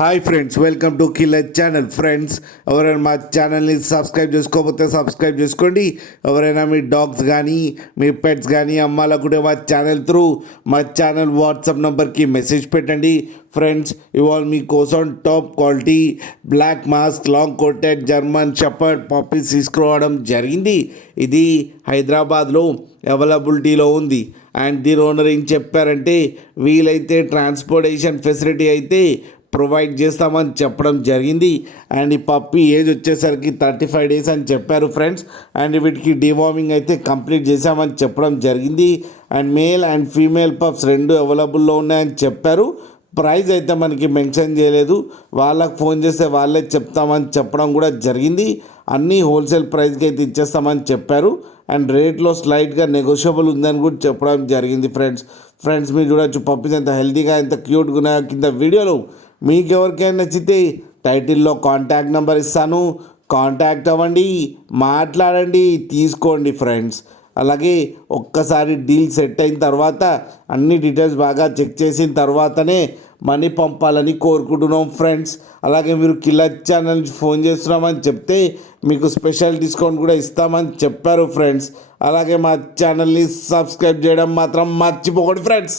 Hi friends, welcome to killer channel. Friends, ఎవరైనా మా ఛానల్ని సబ్స్క్రైబ్ చేసుకోకపోతే సబ్స్క్రైబ్ చేసుకోండి. ఎవరైనా మీ డాగ్స్ కానీ మీ పెట్స్ కానీ అమ్మాలనుకుంటే మా ఛానల్ త్రూ మా ఛానల్ వాట్సాప్ నెంబర్కి మెసేజ్ పెట్టండి. ఫ్రెండ్స్, ఇవాళ మీకోసం top quality black mask long coated German shepherd puppies తీసుకురావడం జరిగింది. ఇది హైదరాబాద్లో అవైలబిలిటీలో ఉంది. అండ్ దీని ఓనర్ ఏం చెప్పారంటే, వీలైతే ట్రాన్స్పోర్టేషన్ ఫెసిలిటీ అయితే ప్రొవైడ్ చేస్తామని చెప్పడం జరిగింది. అండ్ ఈ పప్పీ ఏజ్ వచ్చేసరికి 35 డేస్ అని చెప్పారు ఫ్రెండ్స్. అండ్ వీటికి డివార్మింగ్ అయితే కంప్లీట్ చేశామని చెప్పడం జరిగింది. And male and female pups రెండు అవైలబుల్లో ఉన్నాయని చెప్పారు. ప్రైస్ అయితే మనకి మెన్షన్ చేయలేదు. వాళ్ళకి ఫోన్ చేస్తే వాళ్ళే చెప్తామని చెప్పడం కూడా జరిగింది. అన్నీ హోల్సేల్ ప్రైస్కి అయితే ఇచ్చేస్తామని చెప్పారు. అండ్ రేట్లో స్లైట్గా నెగోషియబుల్ ఉందని కూడా చెప్పడం జరిగింది ఫ్రెండ్స్ మీరు చూడొచ్చు పప్పీస్ ఎంత హెల్తీగా ఎంత క్యూట్గా ఉన్నాయో కింద వీడియోలో. మీకు ఎవరికైనా నచ్చితే టైటిల్లో కాంటాక్ట్ నెంబర్ ఇస్తాను, కాంటాక్ట్ అవ్వండి, మాట్లాడండి, తీసుకోండి ఫ్రెండ్స్. అలాగే ఒక్కసారి డీల్ సెట్ అయిన తర్వాత అన్ని డీటెయిల్స్ బాగా చెక్ చేసిన తర్వాతనే మనీ పంపాలని కోరుకుంటున్నాం ఫ్రెండ్స్. అలాగే మీరు కిల్లర్ ఛానల్ నుంచి ఫోన్ చేస్తున్నామని చెప్తే మీకు స్పెషల్ డిస్కౌంట్ కూడా ఇస్తామని చెప్పారు ఫ్రెండ్స్. అలాగే మా ఛానల్ని సబ్స్క్రైబ్ చేయడం మాత్రం మర్చిపోకండి ఫ్రెండ్స్.